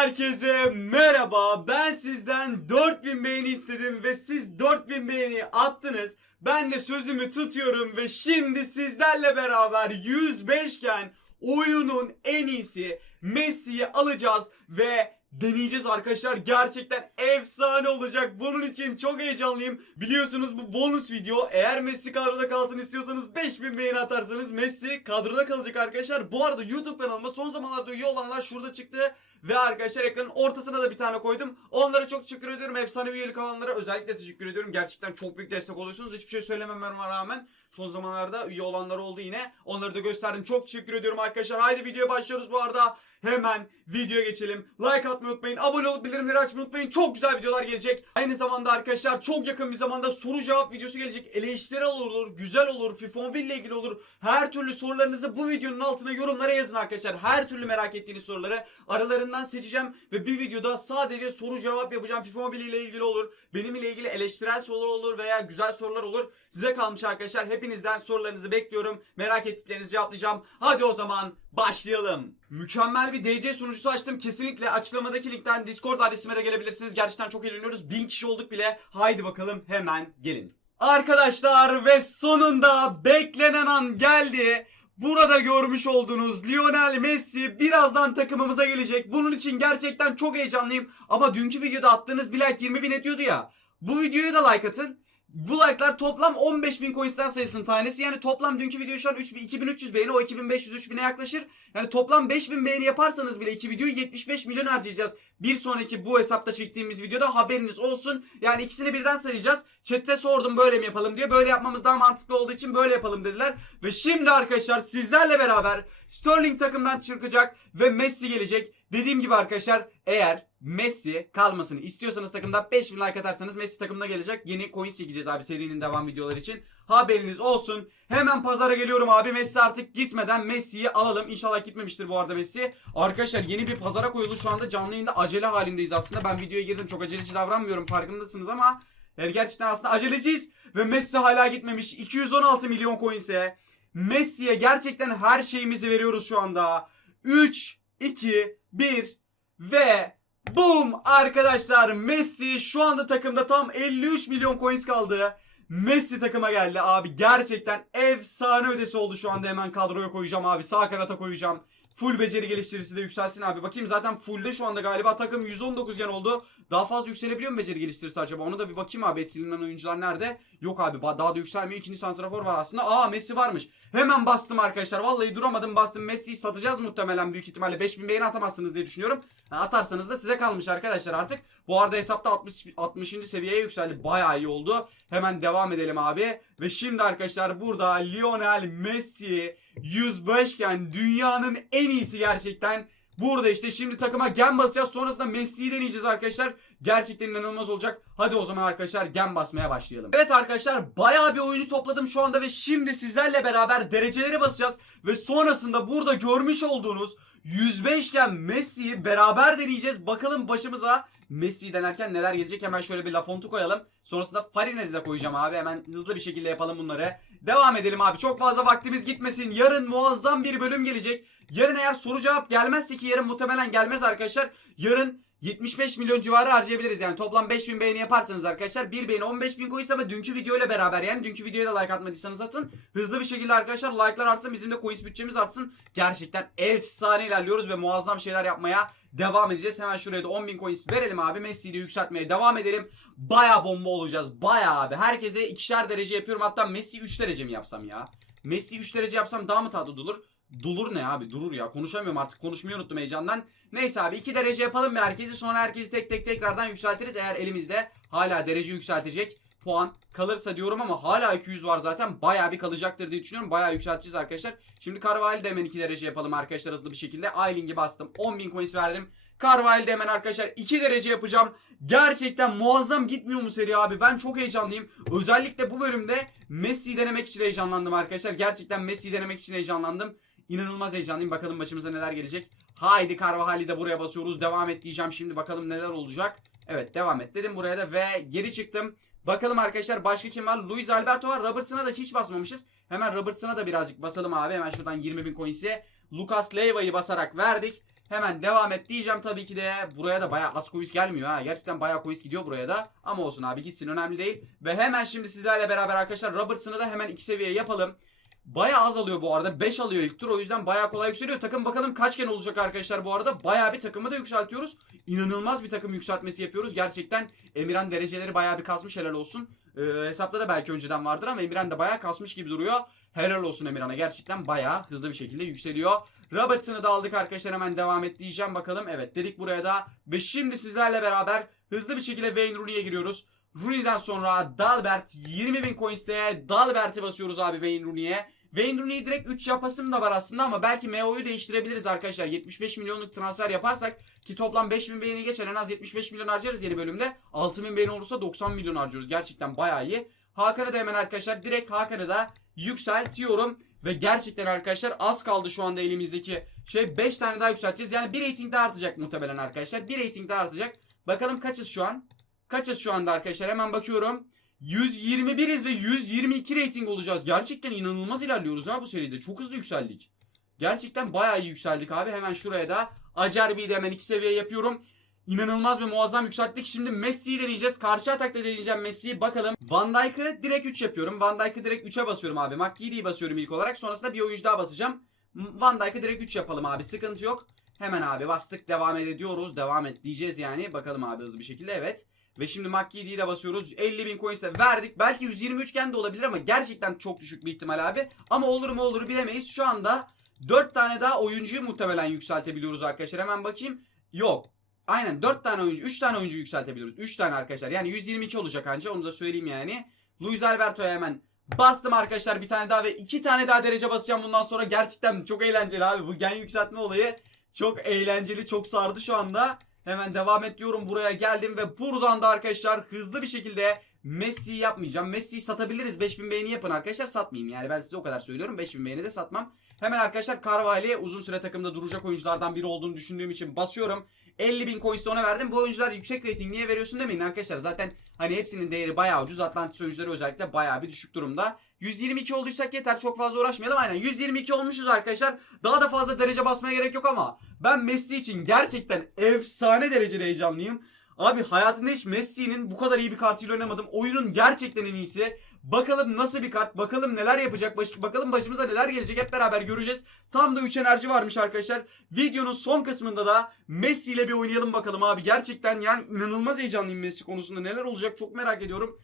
Herkese merhaba. Ben sizden 4000 beğeni istedim ve siz 4000 beğeni attınız. Ben de sözümü tutuyorum ve şimdi sizlerle beraber 105 iken oyunun en iyisi Messi'yi alacağız ve deneyeceğiz arkadaşlar. Gerçekten efsane olacak. Bunun için çok heyecanlıyım. Biliyorsunuz bu bonus video. Eğer Messi kadroda kalsın istiyorsanız 5000 beğeni atarsanız Messi kadroda kalacak arkadaşlar. Bu arada YouTube kanalıma son zamanlarda üye olanlar şurada çıktı. Ve arkadaşlar ekranın ortasına da bir tane koydum. Onlara çok teşekkür ediyorum. Efsane üyelik alanlara özellikle teşekkür ediyorum. Gerçekten çok büyük destek oluyorsunuz. Hiçbir şey söylemememe rağmen son zamanlarda üye olanlar oldu yine. Onları da gösterdim. Çok teşekkür ediyorum arkadaşlar. Haydi videoya başlıyoruz bu arada. Hemen videoya geçelim. Like atmayı unutmayın. Abone olup bildirimleri açmayı unutmayın. Çok güzel videolar gelecek. Aynı zamanda arkadaşlar çok yakın bir zamanda soru cevap videosu gelecek. Eleştiri olur, güzel olur, FIFA Mobile ile ilgili olur. Her türlü sorularınızı bu videonun altına yorumlara yazın arkadaşlar. Her türlü merak ettiğiniz soruları aralarından seçeceğim ve bir videoda sadece soru cevap yapacağım. FIFA Mobile ile ilgili olur. Benim ile ilgili eleştirel sorular olur veya güzel sorular olur. Size kalmış arkadaşlar. Hepinizden sorularınızı bekliyorum. Merak ettiklerinizi cevaplayacağım. Hadi o zaman başlayalım. Mükemmel bir DC sunucusu açtım. Kesinlikle açıklamadaki linkten Discord adresime de gelebilirsiniz. Gerçekten çok eğleniyoruz. Bin kişi olduk bile. Haydi bakalım hemen gelin. Arkadaşlar ve sonunda beklenen an geldi. Burada görmüş olduğunuz Lionel Messi birazdan takımımıza gelecek. Bunun için gerçekten çok heyecanlıyım. Ama dünkü videoda attığınız bir like 20 bin ediyordu ya. Bu videoya da like atın. Bu like'lar toplam 15.000 coins'ten sayısının tanesi. Yani toplam dünkü video şu an 3000 2300 beğeni o 2500 3000'e yaklaşır. Yani toplam 5000 beğeni yaparsanız bile iki videoyu 75 milyon harcayacağız. Bir sonraki bu hesapta çektiğimiz videoda haberiniz olsun. Yani ikisini birden sayacağız. Chat'te sordum böyle mi yapalım diye. Böyle yapmamız daha mantıklı olduğu için böyle yapalım dediler. Ve şimdi arkadaşlar sizlerle beraber Sterling takımdan çıkacak ve Messi gelecek. Dediğim gibi arkadaşlar eğer Messi kalmasını istiyorsanız takımda 5000 like atarsanız Messi takımına gelecek. Yeni coins çekeceğiz abi serinin devam videoları için. Haberiniz olsun. Hemen pazara geliyorum abi. Messi artık gitmeden Messi'yi alalım. İnşallah gitmemiştir bu arada Messi. Arkadaşlar yeni bir pazara koyuldu. Şu anda canlı yayında acele halindeyiz aslında. Ben videoya girdim. Çok aceleci davranmıyorum. Farkındasınız ama yani gerçekten aslında aceleciyiz. Ve Messi hala gitmemiş. 216 milyon coins'e. Messi'ye gerçekten her şeyimizi veriyoruz şu anda. 3, 2, 1 ve boom arkadaşlar Messi şu anda takımda tam 53 milyon coins kaldı. Messi takıma geldi abi. Gerçekten efsane ötesi oldu şu anda hemen kadroya koyacağım abi. Sağ kanata koyacağım. Full beceri geliştirisi de yükselsin abi. Bakayım zaten fullde şu anda galiba takım 119 gen oldu. Daha fazla yükselebiliyor mu beceri geliştirisi acaba? Ona da bir bakayım abi etkilenen oyuncular nerede? Yok abi daha da yükselmiyor. İkinci santrafor var aslında. Aa Messi varmış. Hemen bastım arkadaşlar. Vallahi duramadım bastım. Messi'yi satacağız muhtemelen büyük ihtimalle. 5000 beğeni atamazsınız diye düşünüyorum. Ha, atarsanız da size kalmış arkadaşlar artık. Bu arada hesapta 60 60. seviyeye yükseldi. Bayağı iyi oldu. Hemen devam edelim abi. Ve şimdi arkadaşlar burada Lionel Messi 105 iken dünyanın en iyisi gerçekten. Burada işte şimdi takıma gen basacağız. Sonrasında Messi'yi deneyeceğiz arkadaşlar. Gerçekten inanılmaz olacak. Hadi o zaman arkadaşlar gen basmaya başlayalım. Evet arkadaşlar bayağı bir oyuncu topladım şu anda ve şimdi sizlerle beraber dereceleri basacağız. Ve sonrasında burada görmüş olduğunuz 105 iken Messi'yi beraber deneyeceğiz. Bakalım başımıza Messi'yi denerken neler gelecek. Hemen şöyle bir Lafont'u koyalım. Sonrasında Farinez'i de koyacağım abi. Hemen hızlı bir şekilde yapalım bunları. Devam edelim abi. Çok fazla vaktimiz gitmesin. Yarın muazzam bir bölüm gelecek. Yarın eğer soru cevap gelmezse ki yarın muhtemelen gelmez arkadaşlar. Yarın 75 milyon civarı harcayabiliriz yani toplam 5000 beğeni yaparsanız arkadaşlar bir beğeni 15 bin coins ama dünkü video ile beraber yani dünkü videoya da like atmadıysanız atın hızlı bir şekilde arkadaşlar like'lar artsın bizim de coins bütçemiz artsın gerçekten efsane ilerliyoruz ve muazzam şeyler yapmaya devam edeceğiz. Hemen şuraya da 10 bin coins verelim abi. Messi'yi de yükseltmeye devam edelim. Baya bomba olacağız. Baya abi. Herkese ikişer derece yapıyorum. Hatta Messi 3 derece mi yapsam ya? Messi 3 derece yapsam daha mı tatlı olur Dulur ne abi? Durur ya. Konuşamıyorum artık. Konuşmayı unuttum heyecandan. Neyse abi 2 derece yapalım bir herkesi. Sonra herkesi tek tek tekrardan yükseltiriz. Eğer elimizde hala derece yükseltecek puan kalırsa diyorum ama hala 200 var zaten baya bir kalacaktır diye düşünüyorum. Baya yükselteceğiz arkadaşlar. Şimdi Carvalho'da hemen 2 derece yapalım arkadaşlar hızlı bir şekilde. Ayling'i bastım 10.000 coins verdim. Carvalho'da hemen arkadaşlar 2 derece yapacağım. Gerçekten muazzam gitmiyor mu seri abi? Ben çok heyecanlıyım. Özellikle bu bölümde Messi'yi denemek için heyecanlandım arkadaşlar. Gerçekten Messi'yi denemek için heyecanlandım. İnanılmaz heyecanlıyım. Bakalım başımıza neler gelecek. Haydi Carvajal'i de buraya basıyoruz. Devam et diyeceğim şimdi. Bakalım neler olacak. Evet devam et dedim buraya da ve geri çıktım. Bakalım arkadaşlar başka kim var? Luis Alberto var. Robertson'a da hiç basmamışız. Hemen Robertson'a da birazcık basalım abi. Hemen şuradan 20 bin coins'i. Lucas Leiva'yı basarak verdik. Hemen devam et diyeceğim tabii ki de. Buraya da bayağı az coins gelmiyor ha. Gerçekten bayağı coins gidiyor buraya da. Ama olsun abi gitsin önemli değil. Ve hemen şimdi sizlerle beraber arkadaşlar Robertson'ı da hemen 2 seviye yapalım. Bayağı az alıyor bu arada. 5 alıyor ilk tur. O yüzden bayağı kolay yükseliyor. Takım bakalım kaç gen olacak arkadaşlar bu arada. Bayağı bir takımı da yükseltiyoruz. İnanılmaz bir takım yükseltmesi yapıyoruz. Gerçekten Emirhan dereceleri bayağı bir kasmış helal olsun. Ee, hesapta da belki önceden vardır ama Emirhan da bayağı kasmış gibi duruyor. Helal olsun Emirhan'a. Gerçekten bayağı hızlı bir şekilde yükseliyor. Robertson'ı da aldık arkadaşlar. Hemen devam et diyeceğim bakalım. Evet dedik buraya da. Ve şimdi sizlerle beraber hızlı bir şekilde Wayne Rooney'e giriyoruz. Rooney'den sonra Dalbert 20.000 coins'te Dalbert'i basıyoruz abi Wayne Rooney'e. Wayne Rooney'i direkt 3 yapasım da var aslında ama belki MO'yu değiştirebiliriz arkadaşlar. 75 milyonluk transfer yaparsak ki toplam 5000 beğeni geçer en az 75 milyon harcarız yeni bölümde. 6000 beğeni olursa 90 milyon harcıyoruz. Gerçekten bayağı iyi. Hakan'ı da hemen arkadaşlar direkt Hakan'ı da yükseltiyorum. Ve gerçekten arkadaşlar az kaldı şu anda elimizdeki şey 5 tane daha yükselteceğiz. Yani bir rating daha artacak muhtemelen arkadaşlar. Bir rating daha artacak. Bakalım kaçız şu an? Kaçız şu anda arkadaşlar? Hemen bakıyorum. 121'iz ve 122 rating olacağız. Gerçekten inanılmaz ilerliyoruz ha bu seride. Çok hızlı yükseldik. Gerçekten bayağı iyi yükseldik abi. Hemen şuraya da Acerbi'yi de hemen iki seviye yapıyorum. İnanılmaz ve muazzam yükselttik. Şimdi Messi'yi deneyeceğiz. Karşı atakta deneyeceğim Messi'yi. Bakalım. Van Dijk'ı direkt 3 yapıyorum. Van Dijk'ı direkt 3'e basıyorum abi. McGee'yi basıyorum ilk olarak. Sonrasında bir oyuncu daha basacağım. Van Dijk'ı direkt 3 yapalım abi. Sıkıntı yok. Hemen abi bastık. Devam ediyoruz. Devam et diyeceğiz yani. Bakalım abi hızlı bir şekilde. Evet. Ve şimdi McGee'yi de basıyoruz. 50 bin coins de verdik. Belki 123 iken de olabilir ama gerçekten çok düşük bir ihtimal abi. Ama olur mu olur bilemeyiz. Şu anda 4 tane daha oyuncuyu muhtemelen yükseltebiliyoruz arkadaşlar. Hemen bakayım. Yok. Aynen 4 tane oyuncu, 3 tane oyuncu yükseltebiliyoruz. 3 tane arkadaşlar. Yani 122 olacak anca onu da söyleyeyim yani. Luis Alberto'ya hemen bastım arkadaşlar bir tane daha ve 2 tane daha derece basacağım bundan sonra. Gerçekten çok eğlenceli abi. Bu gen yükseltme olayı çok eğlenceli, çok sardı şu anda. Hemen devam et diyorum. Buraya geldim ve buradan da arkadaşlar hızlı bir şekilde Messi'yi yapmayacağım. Messi'yi satabiliriz. 5000 beğeni yapın arkadaşlar. Satmayayım yani ben size o kadar söylüyorum. 5000 beğeni de satmam. Hemen arkadaşlar Carvalho uzun süre takımda duracak oyunculardan biri olduğunu düşündüğüm için basıyorum. 50 bin coins ona verdim. Bu oyuncular yüksek rating niye veriyorsun demeyin arkadaşlar. Zaten hani hepsinin değeri bayağı ucuz. Atlantis oyuncuları özellikle bayağı bir düşük durumda. 122 olduysak yeter çok fazla uğraşmayalım. Aynen 122 olmuşuz arkadaşlar. Daha da fazla derece basmaya gerek yok ama ben Messi için gerçekten efsane derecede heyecanlıyım. Abi hayatımda hiç Messi'nin bu kadar iyi bir kartıyla oynamadım. Oyunun gerçekten en iyisi. Bakalım nasıl bir kart, bakalım neler yapacak, baş- bakalım başımıza neler gelecek hep beraber göreceğiz. Tam da 3 enerji varmış arkadaşlar. Videonun son kısmında da Messi ile bir oynayalım bakalım abi. Gerçekten yani inanılmaz heyecanlıyım Messi konusunda. Neler olacak çok merak ediyorum.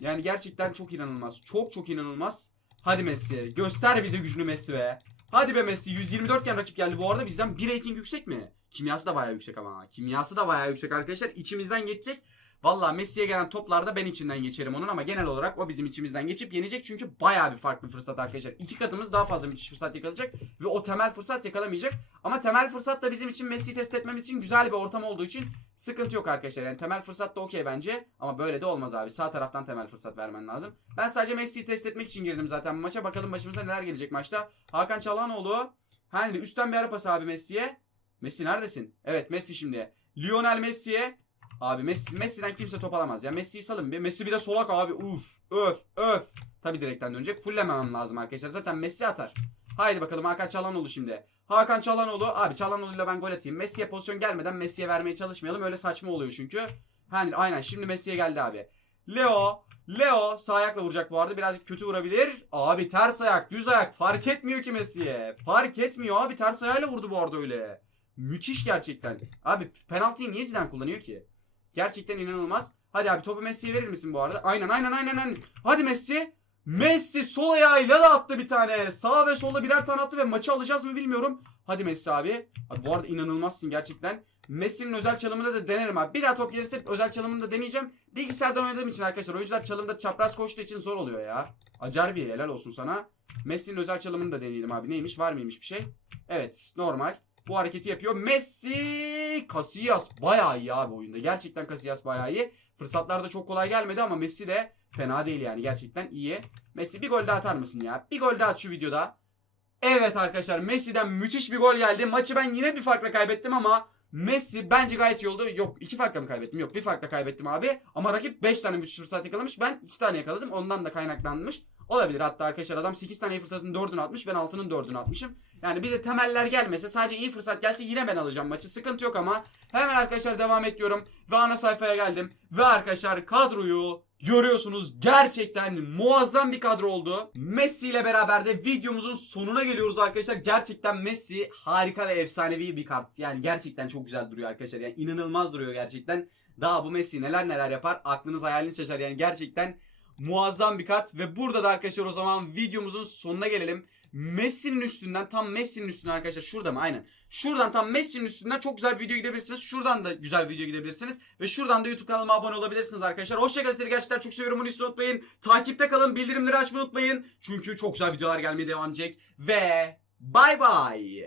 Yani gerçekten çok inanılmaz. Çok çok inanılmaz. Hadi Messi göster bize gücünü Messi be. Hadi be Messi 124 iken rakip geldi. Bu arada bizden bir rating yüksek mi? Kimyası da bayağı yüksek ama. Kimyası da bayağı yüksek arkadaşlar. İçimizden geçecek. Valla Messi'ye gelen toplarda ben içinden geçerim onun ama genel olarak o bizim içimizden geçip yenecek. Çünkü bayağı bir farklı fırsat arkadaşlar. İki katımız daha fazla müthiş fırsat yakalayacak. Ve o temel fırsat yakalamayacak. Ama temel fırsat da bizim için Messi'yi test etmemiz için güzel bir ortam olduğu için sıkıntı yok arkadaşlar. Yani temel fırsat da okey bence. Ama böyle de olmaz abi. Sağ taraftan temel fırsat vermen lazım. Ben sadece Messi'yi test etmek için girdim zaten bu maça. Bakalım başımıza neler gelecek maçta. Hakan Çalhanoğlu. Henry üstten bir ara pas abi Messi'ye. Messi neredesin? Evet Messi şimdi. Lionel Messi'ye. Abi Messi, Messi'den kimse top alamaz ya. Messi'yi salın bir. Messi bir de solak abi. Uf, öf, öf. Tabi direkten dönecek. Fullememem lazım arkadaşlar. Zaten Messi atar. Haydi bakalım Hakan Çalhanoğlu şimdi. Hakan Çalhanoğlu. Abi Çalhanoğlu'yla ben gol atayım. Messi'ye pozisyon gelmeden Messi'ye vermeye çalışmayalım. Öyle saçma oluyor çünkü. Hani aynen şimdi Messi'ye geldi abi. Leo. Leo sağ ayakla vuracak bu arada. Birazcık kötü vurabilir. Abi ters ayak, düz ayak. Fark etmiyor ki Messi'ye. Fark etmiyor abi. Ters ayağıyla vurdu bu arada öyle. Müthiş gerçekten. Abi penaltıyı niye Zidane kullanıyor ki? Gerçekten inanılmaz. Hadi abi topu Messi'ye verir misin bu arada? Aynen aynen aynen aynen. Hadi Messi. Messi sol ayağıyla da attı bir tane. Sağ ve solda birer tane attı ve maçı alacağız mı bilmiyorum. Hadi Messi abi. Abi bu arada inanılmazsın gerçekten. Messi'nin özel çalımını da denerim abi. Bir daha top gelirse özel çalımını da deneyeceğim. Bilgisayardan oynadığım için arkadaşlar oyuncular çalımda çapraz koştuğu için zor oluyor ya. Acar bir helal olsun sana. Messi'nin özel çalımını da deneyelim abi. Neymiş var mıymış bir şey? Evet normal. Bu hareketi yapıyor. Messi Casillas bayağı iyi abi oyunda. Gerçekten Casillas bayağı iyi. Fırsatlar da çok kolay gelmedi ama Messi de fena değil yani. Gerçekten iyi. Messi bir gol daha atar mısın ya? Bir gol daha at şu videoda. Evet arkadaşlar Messi'den müthiş bir gol geldi. Maçı ben yine bir farkla kaybettim ama Messi bence gayet iyi oldu. Yok iki farkla mı kaybettim? Yok bir farkla kaybettim abi. Ama rakip 5 tane müthiş fırsat yakalamış. Ben 2 tane yakaladım. Ondan da kaynaklanmış. Olabilir hatta arkadaşlar adam 8 tane iyi fırsatın 4'ünü atmış ben 6'nın 4'ünü atmışım. Yani bize temeller gelmese sadece iyi fırsat gelse yine ben alacağım maçı. Sıkıntı yok ama hemen arkadaşlar devam ediyorum. Ve ana sayfaya geldim. Ve arkadaşlar kadroyu görüyorsunuz. Gerçekten muazzam bir kadro oldu. Messi ile beraber de videomuzun sonuna geliyoruz arkadaşlar. Gerçekten Messi harika ve efsanevi bir kart. Yani gerçekten çok güzel duruyor arkadaşlar. Yani inanılmaz duruyor gerçekten. Daha bu Messi neler neler yapar. Aklınız hayaliniz şaşar. Yani gerçekten muazzam bir kart. Ve burada da arkadaşlar o zaman videomuzun sonuna gelelim. Messi'nin üstünden tam Messi'nin üstünden arkadaşlar şurada mı? Aynen. Şuradan tam Messi'nin üstünden çok güzel video gidebilirsiniz. Şuradan da güzel video gidebilirsiniz. Ve şuradan da YouTube kanalıma abone olabilirsiniz arkadaşlar. Hoşçakalın sizleri gerçekten çok seviyorum. Bunu unutmayın. Takipte kalın. Bildirimleri açmayı unutmayın. Çünkü çok güzel videolar gelmeye devam edecek. Ve bay bay.